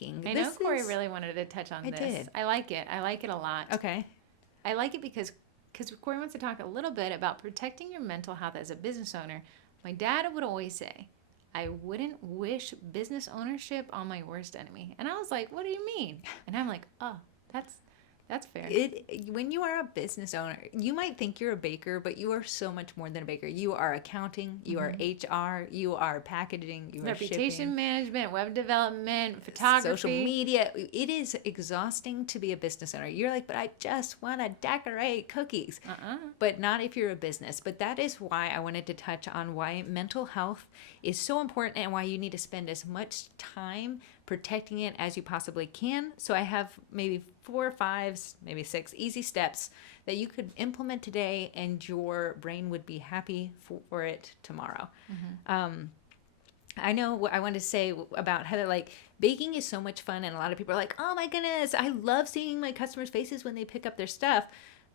baking. I know Corey really wanted to touch on this. Did. I like it. I like it a lot. Okay. I like it because Corey wants to talk a little bit about protecting your mental health as a business owner. My dad would always say, I wouldn't wish business ownership on my worst enemy. And I was like, what do you mean? And I'm like, oh, that's fair. When you are a business owner, you might think you're a baker, but you are so much more than a baker. You are accounting, you are HR, you are packaging, you are Reputation shipping, management, web development, photography, social media. It is exhausting to be a business owner. You're like, but I just want to decorate cookies. But not if you're a business. But that is why I wanted to touch on why mental health is so important and why you need to spend as much time protecting it as you possibly can. So I have maybe 4 or 5, maybe 6 easy steps that you could implement today and your brain would be happy for it tomorrow. I know what I wanted to say about Heather, like baking is so much fun and a lot of people are like, oh my goodness, I love seeing my customers' faces when they pick up their stuff.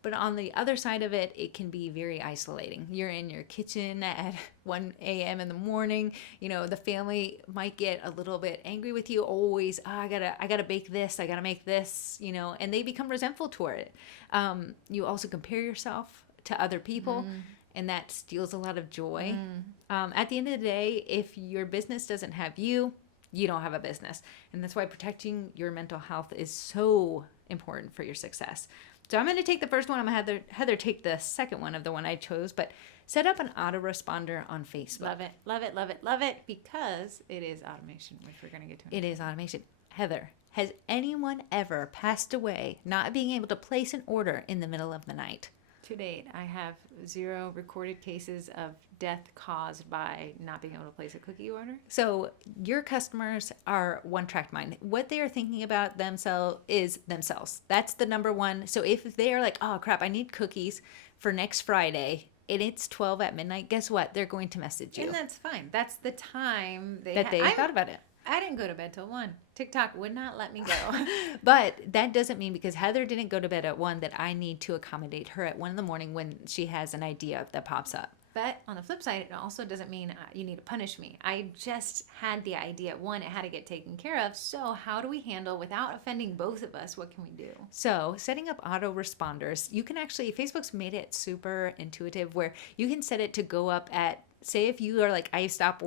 But on the other side of it, it can be very isolating. You're in your kitchen at 1 a.m. in the morning. You know, the family might get a little bit angry with you. Always, I gotta bake this. I gotta make this. You know, and they become resentful toward it. You also compare yourself to other people, and that steals a lot of joy. At the end of the day, if your business doesn't have you, you don't have a business, and that's why protecting your mental health is so important for your success. So I'm going to take the first one. I'm going to have Heather take the second one of the one I chose, but set up an autoresponder on Facebook. Love it, love it, love it, love it, because it is automation, which we're going to get to. It is automation. Heather, has anyone ever passed away not being able to place an order in the middle of the night? To date, I have 0 recorded cases of death caused by not being able to place a cookie order. So your customers are one-track mind. What they are thinking about themselves is themselves. That's the number one. So if they are like, oh crap, I need cookies for next Friday, and it's 12 at midnight, guess what? They're going to message you. And that's fine. That's the time they thought about it. I didn't go to bed till 1. TikTok would not let me go. But that doesn't mean because Heather didn't go to bed at 1 that I need to accommodate her at 1 in the morning when she has an idea that pops up. But on the flip side, it also doesn't mean you need to punish me. I just had the idea at 1, it had to get taken care of. So how do we handle without offending both of us? What can we do? So setting up autoresponders, you can actually, Facebook's made it super intuitive where you can set it to go up at, say if you are like, I stopped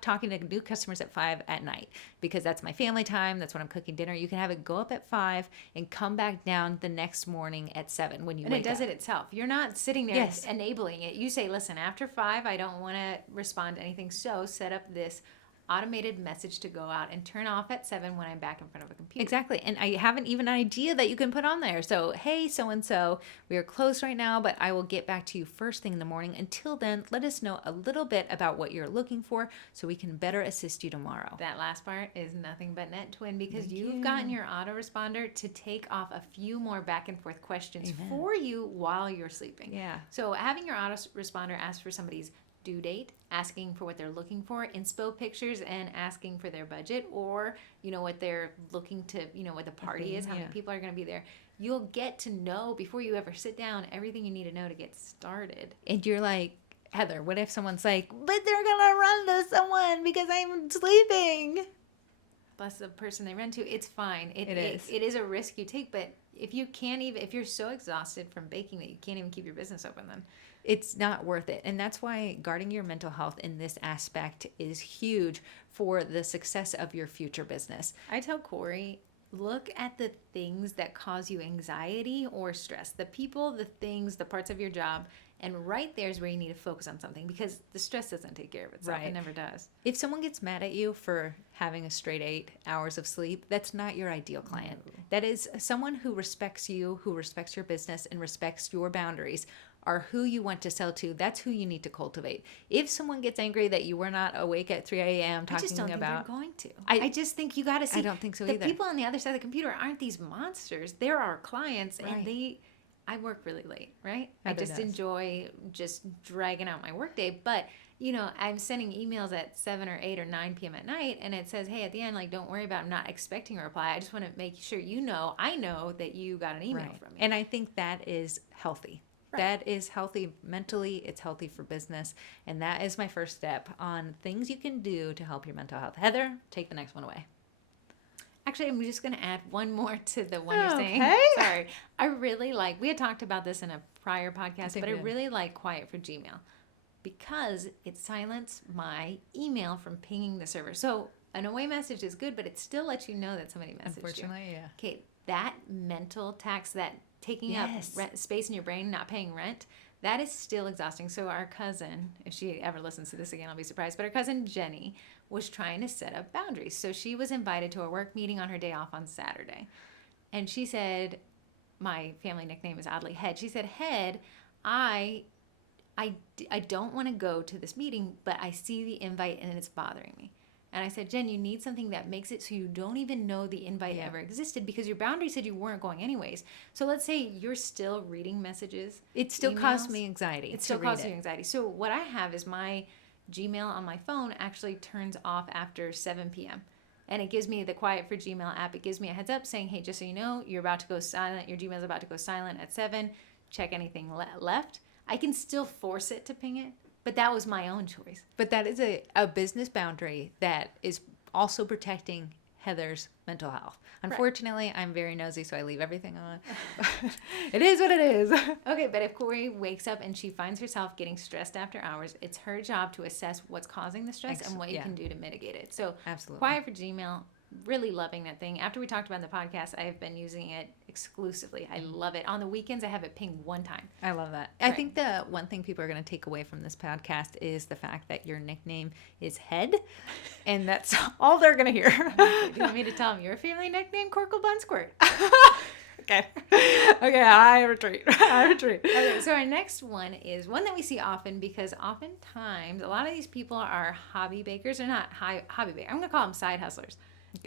talking to new customers at 5 at night because that's my family time. That's when I'm cooking dinner. You can have it go up at 5 and come back down the next morning at 7 when you wake up. And it does it itself. You're not sitting there enabling it. You say, listen, after 5, I don't want to respond to anything. So set up this automated message to go out and turn off at 7 when I'm back in front of a computer. Exactly. And I haven't even an idea that you can put on there. So, hey, so-and-so, we are closed right now, but I will get back to you first thing in the morning. Until then, let us know a little bit about what you're looking for so we can better assist you tomorrow. That last part is nothing but net twin because you've gotten your autoresponder to take off a few more back and forth questions for you while you're sleeping. Yeah. So having your autoresponder ask for somebody's due date, asking for what they're looking for, inspo pictures, and asking for their budget or, you know, what they're looking to, you know, what the party is, how many people are going to be there. You'll get to know before you ever sit down everything you need to know to get started. And you're like, Heather, what if someone's like, but they're going to run to someone because I'm sleeping? Plus the person they run to, it's fine. It is a risk you take, but if you're so exhausted from baking that you can't even keep your business open, then it's not worth it. And that's why guarding your mental health in this aspect is huge for the success of your future business. I tell Corey, look at the things that cause you anxiety or stress. The people, the things, the parts of your job. And right there is where you need to focus on something because the stress doesn't take care of itself. Right. It never does. If someone gets mad at you for having a straight 8 hours of sleep, that's not your ideal client. No. That is someone who respects you, who respects your business and respects your boundaries are who you want to sell to. That's who you need to cultivate. If someone gets angry that you were not awake at 3 a.m. talking about... I just don't think they're going to. I just think you got to see... I don't think so either. The people on the other side of the computer aren't these monsters. They're our clients and I work really late, right? I just enjoy just dragging out my workday. But, you know, I'm sending emails at 7 or 8 or 9 p.m. at night, and it says, hey, at the end, like, don't worry about I'm not expecting a reply. I just want to make sure I know that you got an email from me. And I think that is healthy. Right. That is healthy mentally. It's healthy for business. And that is my first step on things you can do to help your mental health. Heather, take the next one away. Actually, I'm just going to add one more to the one you're saying. Okay. Sorry. I really like, we had talked about this in a prior podcast, but I we did. really like Quiet for Gmail because it silenced my email from pinging the server. So an away message is good, but it still lets you know that somebody messaged Unfortunately, you. yeah. Okay, that mental tax, that taking up space in your brain, not paying rent, that is still exhausting. So our cousin, if she ever listens to this again, I'll be surprised, but our cousin Jenny was trying to set up boundaries. So she was invited to a work meeting on her day off on Saturday. And she said, my family nickname is oddly Head. She said, Head, I don't want to go to this meeting, but I see the invite and it's bothering me. And I said, Jen, you need something that makes it so you don't even know the invite ever existed because your boundary said you weren't going anyways. So let's say you're still reading messages. It still caused me anxiety. It still causes you anxiety. So what I have is my Gmail on my phone actually turns off after 7 p.m. And it gives me the Quiet for Gmail app. It gives me a heads up saying, hey, just so you know, you're about to go silent. Your Gmail's about to go silent at 7. Check anything left. I can still force it to ping it. But that was my own choice. But that is a business boundary that is also protecting Heather's mental health. Unfortunately, I'm very nosy, so I leave everything on. It is what it is. Okay, but if Corey wakes up and she finds herself getting stressed after hours, it's her job to assess what's causing the stress and what you can do to mitigate it. So absolutely. Quiet for Gmail, really loving that thing. After we talked about it in the podcast, I have been using it exclusively. I love it. On the weekends, I have it ping one time. I love that. Right. I think the one thing people are going to take away from this podcast is the fact that your nickname is Head, and that's all they're going to hear. Do you want me to tell them your family nickname? Corkle Bun Squirt. Okay. Okay, I retreat. Okay, so our next one is one that we see often because oftentimes a lot of these people are hobby bakers. They're not hobby bakers. I'm going to call them side hustlers.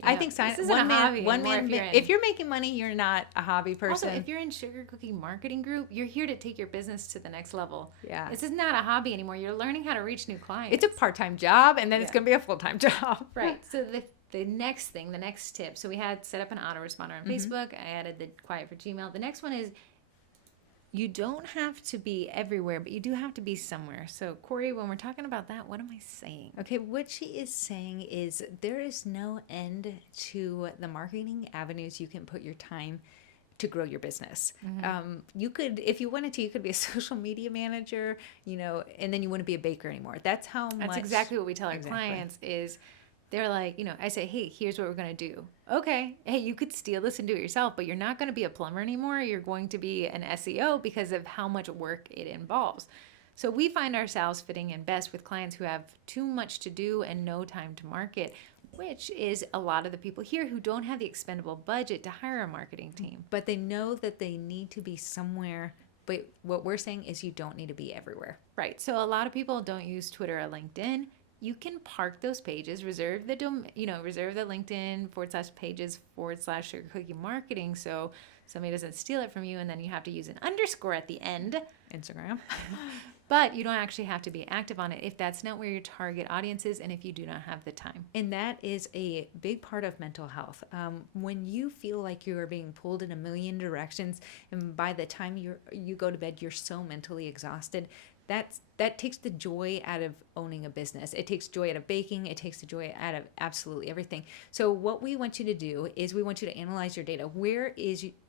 I think one man. If you're making money, you're not a hobby person. Also, if you're in Sugar Cookie Marketing Group, you're here to take your business to the next level. Yeah. This is not a hobby anymore. You're learning how to reach new clients. It's a part-time job, and then it's going to be a full-time job. Right. So the next thing, the next tip. So we had set up an autoresponder on Facebook. I added the Quiet for Gmail. The next one is you don't have to be everywhere, but you do have to be somewhere. So, Corey, when we're talking about that, what am I saying? Okay, what she is saying is there is no end to the marketing avenues you can put your time to grow your business. You could, if you wanted to, you could be a social media manager, and then you wouldn't be a baker anymore. That's exactly what we tell our clients is they're like, I say, hey, here's what we're going to do. Okay. Hey, you could steal this and do it yourself, but you're not going to be a plumber anymore. You're going to be an SEO because of how much work it involves. So we find ourselves fitting in best with clients who have too much to do and no time to market, which is a lot of the people here who don't have the expendable budget to hire a marketing team. But they know that they need to be somewhere. But what we're saying is you don't need to be everywhere. Right. So a lot of people don't use Twitter or LinkedIn. You can park those pages, reserve the LinkedIn /pages/Sugar Cookie Marketing so somebody doesn't steal it from you, and then you have to use an underscore at the end. Instagram. But you don't actually have to be active on it if that's not where your target audience is and if you do not have the time. And that is a big part of mental health. When you feel like you are being pulled in a million directions, and by the time you go to bed, you're so mentally exhausted, that takes the joy out of owning a business. It takes joy out of baking. It takes the joy out of absolutely everything. So what we want you to do is we want you to analyze your data. Where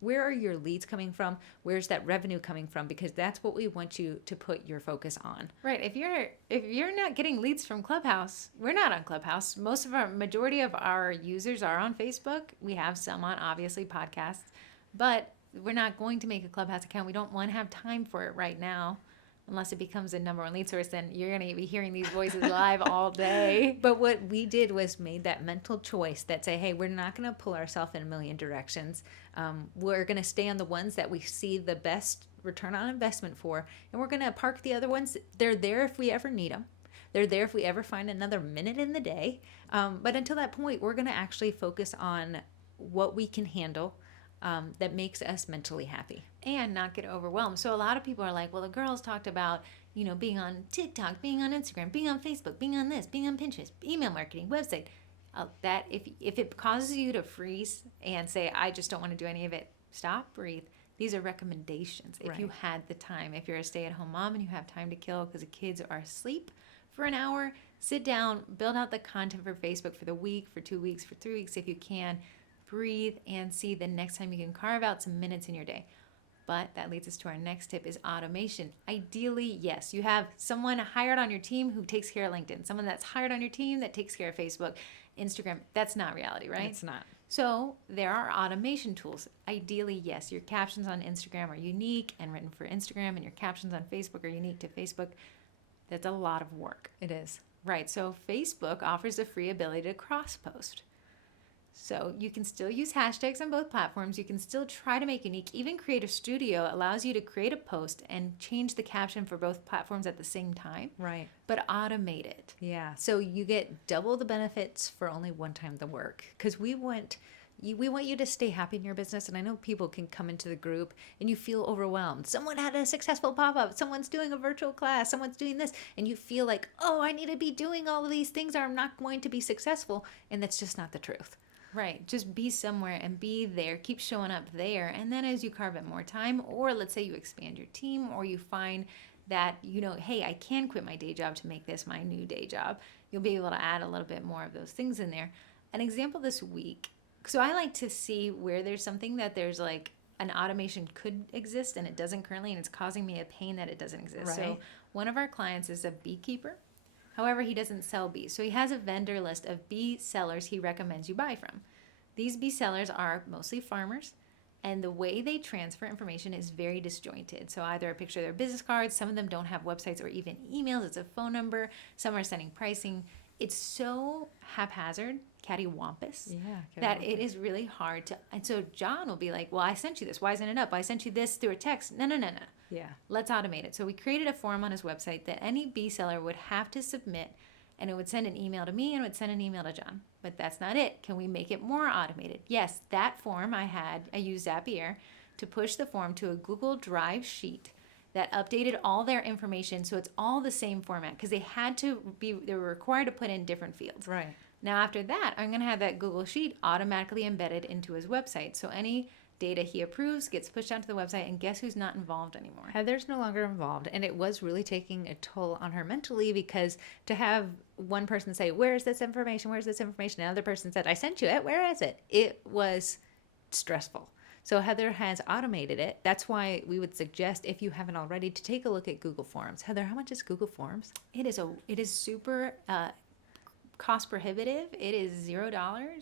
are your leads coming from? Where's that revenue coming from? Because that's what we want you to put your focus on. Right. If you're not getting leads from Clubhouse, we're not on Clubhouse. Majority of our users are on Facebook. We have some on obviously podcasts, but we're not going to make a Clubhouse account. We don't want to have time for it right now. Unless it becomes a number one lead source, then you're going to be hearing these voices live all day. But what we did was made that mental choice that say, hey, we're not going to pull ourselves in a million directions. We're going to stay on the ones that we see the best return on investment for. And we're going to park the other ones. They're there if we ever need them. They're there if we ever find another minute in the day. But until that point, we're going to actually focus on what we can handle. That makes us mentally happy. And not get overwhelmed. So a lot of people are like, well, the girls talked about, being on TikTok, being on Instagram, being on Facebook, being on this, being on Pinterest, email marketing, website. That if it causes you to freeze and say, I just don't want to do any of it, stop, breathe. These are recommendations. If you had the time, if you're a stay-at-home mom and you have time to kill because the kids are asleep for an hour, sit down, build out the content for Facebook for the week, for 2 weeks, for 3 weeks if you can. breathe, and see the next time you can carve out some minutes in your day. But that leads us to our next tip is automation. Ideally, yes, you have someone hired on your team who takes care of LinkedIn, someone that's hired on your team that takes care of Facebook, Instagram. That's not reality, right? It's not. So there are automation tools. Ideally, yes, your captions on Instagram are unique and written for Instagram, and your captions on Facebook are unique to Facebook. That's a lot of work. It is. Right. So Facebook offers a free ability to cross-post. So you can still use hashtags on both platforms. You can still try to make unique. Even Creative Studio allows you to create a post and change the caption for both platforms at the same time. Right. But automate it. Yeah. So you get double the benefits for only one time the work. Because we want you to stay happy in your business. And I know people can come into the group and you feel overwhelmed. Someone had a successful pop-up. Someone's doing a virtual class. Someone's doing this. And you feel like, oh, I need to be doing all of these things or I'm not going to be successful. And that's just not the truth. Right. Just be somewhere and be there. Keep showing up there. And then as you carve out more time, or let's say you expand your team, or you find that, hey, I can quit my day job to make this my new day job, you'll be able to add a little bit more of those things in there. An example this week. So I like to see where there's something that there's like an automation could exist and it doesn't currently, and it's causing me a pain that it doesn't exist. Right. So one of our clients is a beekeeper. However, he doesn't sell bees. So he has a vendor list of bee sellers he recommends you buy from. These bee sellers are mostly farmers, and the way they transfer information is very disjointed. So either a picture of their business cards, some of them don't have websites or even emails, it's a phone number, some are sending pricing. It's so haphazard, cattywampus, that it is really hard to, and so John will be like, well, I sent you this. Why isn't it up? I sent you this through a text. No. Yeah. Let's automate it. So we created a form on his website that any bee seller would have to submit, and it would send an email to me and it would send an email to John. But that's not it. Can we make it more automated? Yes, that form I used Zapier to push the form to a Google Drive sheet that updated all their information so it's all the same format because they were required to put in different fields. Right. Now after that, I'm going to have that Google Sheet automatically embedded into his website. So any data he approves gets pushed out to the website, and guess who's not involved anymore? Heather's no longer involved, and it was really taking a toll on her mentally because to have one person say, where's this information? Where's this information? Another person said, I sent you it. Where is it? It was stressful. So Heather has automated it. That's why we would suggest, if you haven't already, to take a look at Google Forms. Heather, how much is Google Forms? It is super cost prohibitive. It is $0.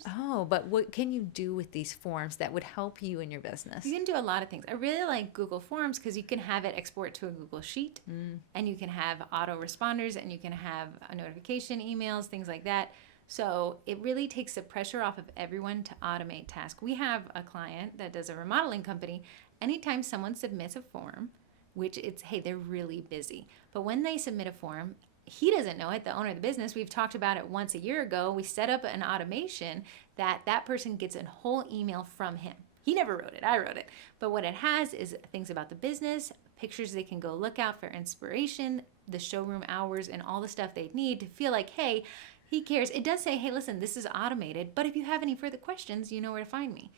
Oh, but what can you do with these forms that would help you in your business? You can do a lot of things. I really like Google Forms because you can have it export to a Google Sheet, and you can have auto responders, and you can have a notification emails, things like that. So it really takes the pressure off of everyone to automate tasks. We have a client that does a remodeling company. Anytime someone submits a form, which hey, they're really busy. But when they submit a form, he doesn't know it, the owner of the business. We've talked about it once a year ago. We set up an automation that person gets a whole email from him. He never wrote it. I wrote it. But what it has is things about the business, pictures they can go look out for inspiration, the showroom hours, and all the stuff they need to feel like, hey, he cares. It does say, hey, listen, this is automated, but if you have any further questions, you know where to find me.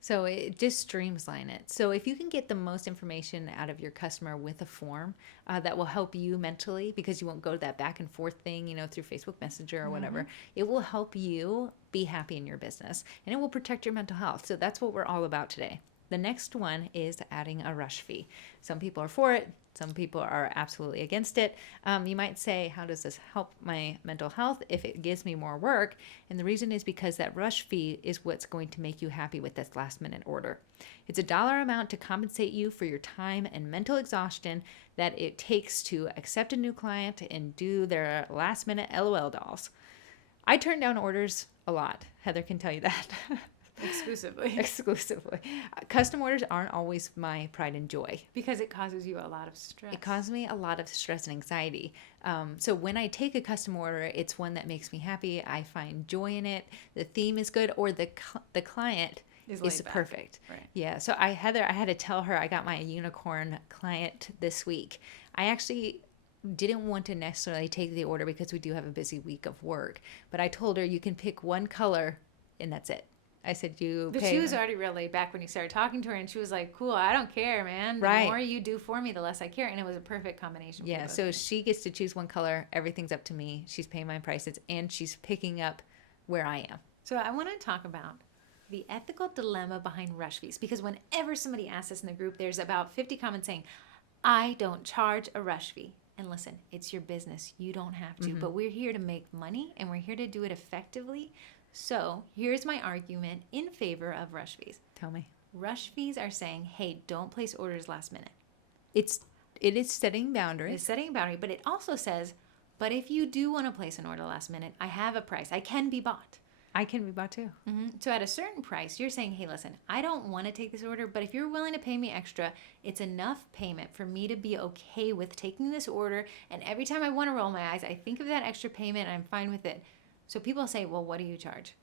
So it just streamlines it. So if you can get the most information out of your customer with a form, that will help you mentally because you won't go to that back and forth thing, through Facebook Messenger or whatever. It will help you be happy in your business, and it will protect your mental health. So that's what we're all about today. The next one is adding a rush fee. Some people are for it. Some people are absolutely against it. You might say, how does this help my mental health if it gives me more work? And the reason is because that rush fee is what's going to make you happy with this last minute order. It's a dollar amount to compensate you for your time and mental exhaustion that it takes to accept a new client and do their last minute LOL dolls. I turn down orders a lot. Heather can tell you that. Exclusively. Custom orders aren't always my pride and joy. Because it causes you a lot of stress. It causes me a lot of stress and anxiety. So when I take a custom order, it's one that makes me happy. I find joy in it. The theme is good, or the client is perfect. Right. Yeah. So I had to tell her I got my unicorn client this week. I actually didn't want to necessarily take the order because we do have a busy week of work. But I told her you can pick one color and that's it. I said, But she was already real laid back when you started talking to her, and she was like, cool, I don't care, man. The more you do for me, the less I care. And it was a perfect combination. Yeah, so she gets to choose one color. Everything's up to me. She's paying my prices, and she's picking up where I am. So I want to talk about the ethical dilemma behind rush fees. Because whenever somebody asks us in the group, there's about 50 comments saying, I don't charge a rush fee. And listen, it's your business. You don't have to. But we're here to make money and we're here to do it effectively. So here's my argument in favor of rush fees. Tell me. Rush fees are saying, hey, don't place orders last minute. It is setting boundaries. It's setting a boundary, but it also says, but if you do want to place an order last minute, I have a price. I can be bought. I can be bought too. So at a certain price, you're saying, hey, listen, I don't want to take this order, but if you're willing to pay me extra, it's enough payment for me to be okay with taking this order. And every time I want to roll my eyes, I think of that extra payment and I'm fine with it. So people say, well, what do you charge?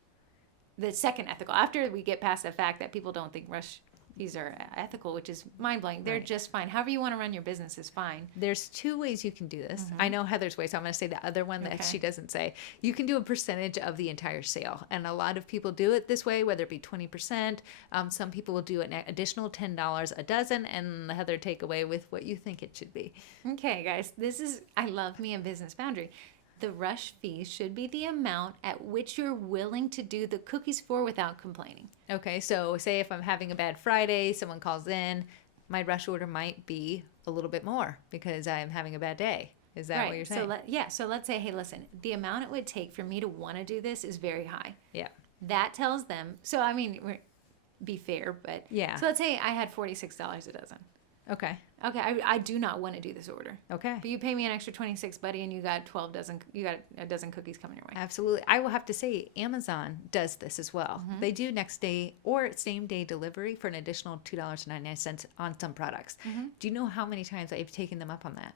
The second ethical, after we get past the fact that people don't think rush fees are ethical, which is mind-blowing. They're just fine. However you want to run your business is fine. There's two ways you can do this. I know Heather's way, so I'm going to say the other one that she doesn't say. You can do a percentage of the entire sale. And a lot of people do it this way, whether it be 20%. Some people will do an additional $10 a dozen, and Heather take away with what you think it should be. Okay, guys, I love me a business boundary. The rush fee should be the amount at which you're willing to do the cookies for without complaining. Okay, so say if I'm having a bad Friday, someone calls in, my rush order might be a little bit more because I'm having a bad day. Is that what you're saying? So let's say, hey, listen, the amount it would take for me to want to do this is very high. Yeah. That tells them, so I mean, be fair, but yeah. So let's say I had $46 a dozen. Okay. Okay, I do not want to do this order. Okay. But you pay me an extra 26, buddy, and you got a dozen cookies coming your way. Absolutely. I will have to say Amazon does this as well. They do next day or same day delivery for an additional $2.99 on some products. Do you know how many times I've taken them up on that?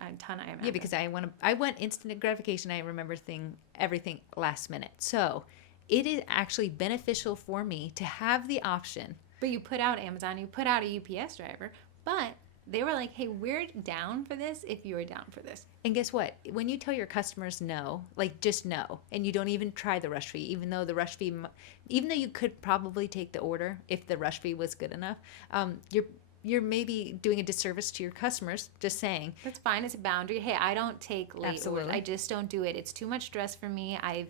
A ton, I imagine. Yeah, because I want instant gratification. I remember everything last minute. So it is actually beneficial for me to have the option. But you put out Amazon, you put out a UPS driver, but they were like, hey, we're down for this if you're down for this. And guess what? When you tell your customers no, like just no, and you don't even try the rush fee, even though you could probably take the order if the rush fee was good enough, you're maybe doing a disservice to your customers, just saying. That's fine. It's a boundary. Hey, I don't take late orders. I just don't do it. It's too much stress for me. I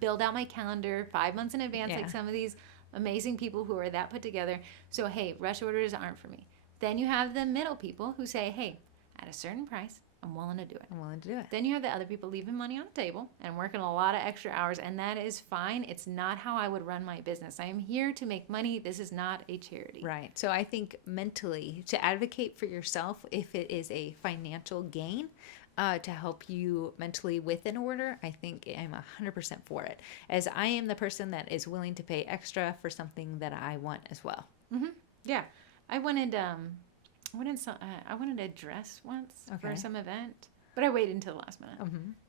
build out my calendar 5 months in advance, like some of these amazing people who are that put together. So, hey, rush orders aren't for me. Then you have the middle people who say, hey, at a certain price, I'm willing to do it. Then you have the other people leaving money on the table and working a lot of extra hours, and that is fine. It's not how I would run my business. I am here to make money. This is not a charity. Right. So I think mentally, to advocate for yourself, if it is a financial gain, to help you mentally with an order, I think I'm 100% for it, as I am the person that is willing to pay extra for something that I want as well. Yeah. I wanted a dress once for some event, but I waited until the last minute.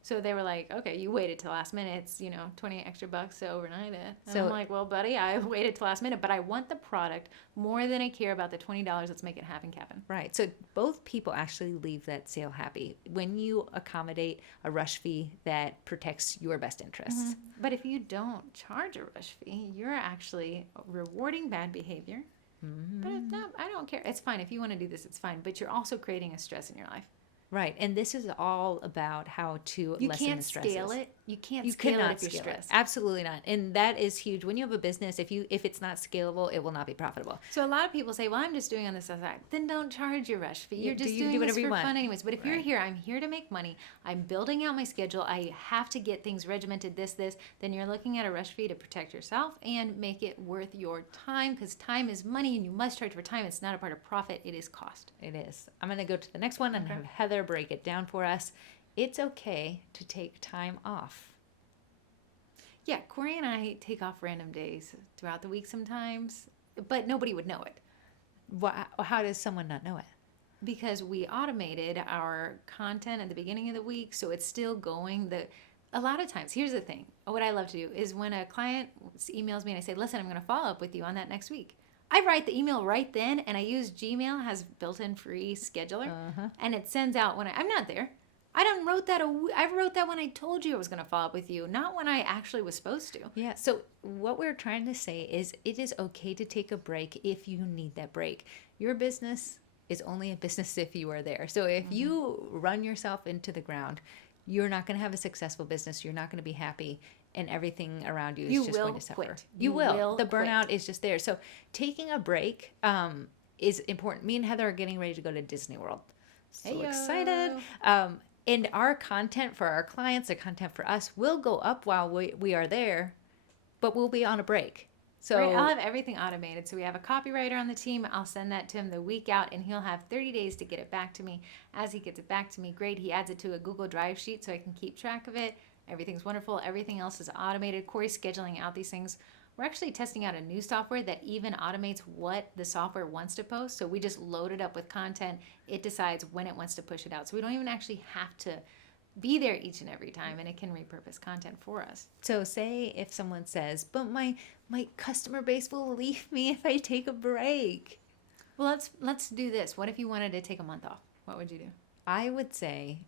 So they were like, okay, you waited till last minute. It's, $20 extra to overnight it. And I'm like, well, buddy, I waited till last minute, but I want the product more than I care about the $20. Let's make it happen, Kevin. Right. So both people actually leave that sale happy when you accommodate a rush fee that protects your best interests. But if you don't charge a rush fee, you're actually rewarding bad behavior. But I don't care. It's fine. If you want to do this, it's fine. But you're also creating a stress in your life. Right. And this is all about how to lessen the stresses. You can't scale it. You can't scale it if you're stressed. Absolutely not. And that is huge. When you have a business, if it's not scalable, it will not be profitable. So a lot of people say, well, I'm just doing on the side. Then don't charge your rush fee. You're just doing this for fun anyways. But if you're here, I'm here to make money. I'm building out my schedule. I have to get things regimented, this. Then you're looking at a rush fee to protect yourself and make it worth your time, because time is money and you must charge for time. It's not a part of profit. It is cost. It is. I'm going to go to the next one and have Heather break it down for us. It's okay to take time off. Yeah, Corey and I take off random days throughout the week sometimes, but nobody would know it. How does someone not know it? Because we automated our content at the beginning of the week, so it's still going. A lot of times, here's the thing. What I love to do is when a client emails me and I say, listen, I'm going to follow up with you on that next week. I write the email right then, and I use Gmail, has built-in free scheduler, and it sends out when I'm not there. I wrote that when I told you I was going to follow up with you, not when I actually was supposed to. Yeah. So what we're trying to say is it is okay to take a break if you need that break. Your business is only a business if you are there. So if you run yourself into the ground, you're not going to have a successful business. You're not going to be happy. and everything around you is You just going will to suffer. quit. You will. The quit. burnout is just there. So taking a break is important. Me and Heather are getting ready to go to Disney World. So Hey-yo. excited. And our content for our clients, the content for us will go up while we are there, but we'll be on a break. So right, I'll have everything automated. So we have a copywriter on the team. I'll send that to him the week out, and he'll have 30 days to get it back to me. As he gets it back to me, great. He adds it to a Google Drive sheet so I can keep track of it. Everything's wonderful. Everything else is automated. Corey's scheduling out these things. We're actually testing out a new software that even automates what the software wants to post. So we just load it up with content. It decides when it wants to push it out. So we don't even actually have to be there each and every time, and it can repurpose content for us. So say if someone says, but my customer base will leave me if I take a break. Well, let's do this. What if you wanted to take a month off? What would you do? I would say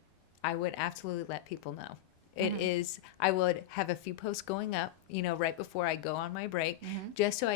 I would absolutely let people know. It is, I would have a few posts going up, right before I go on my break, just so I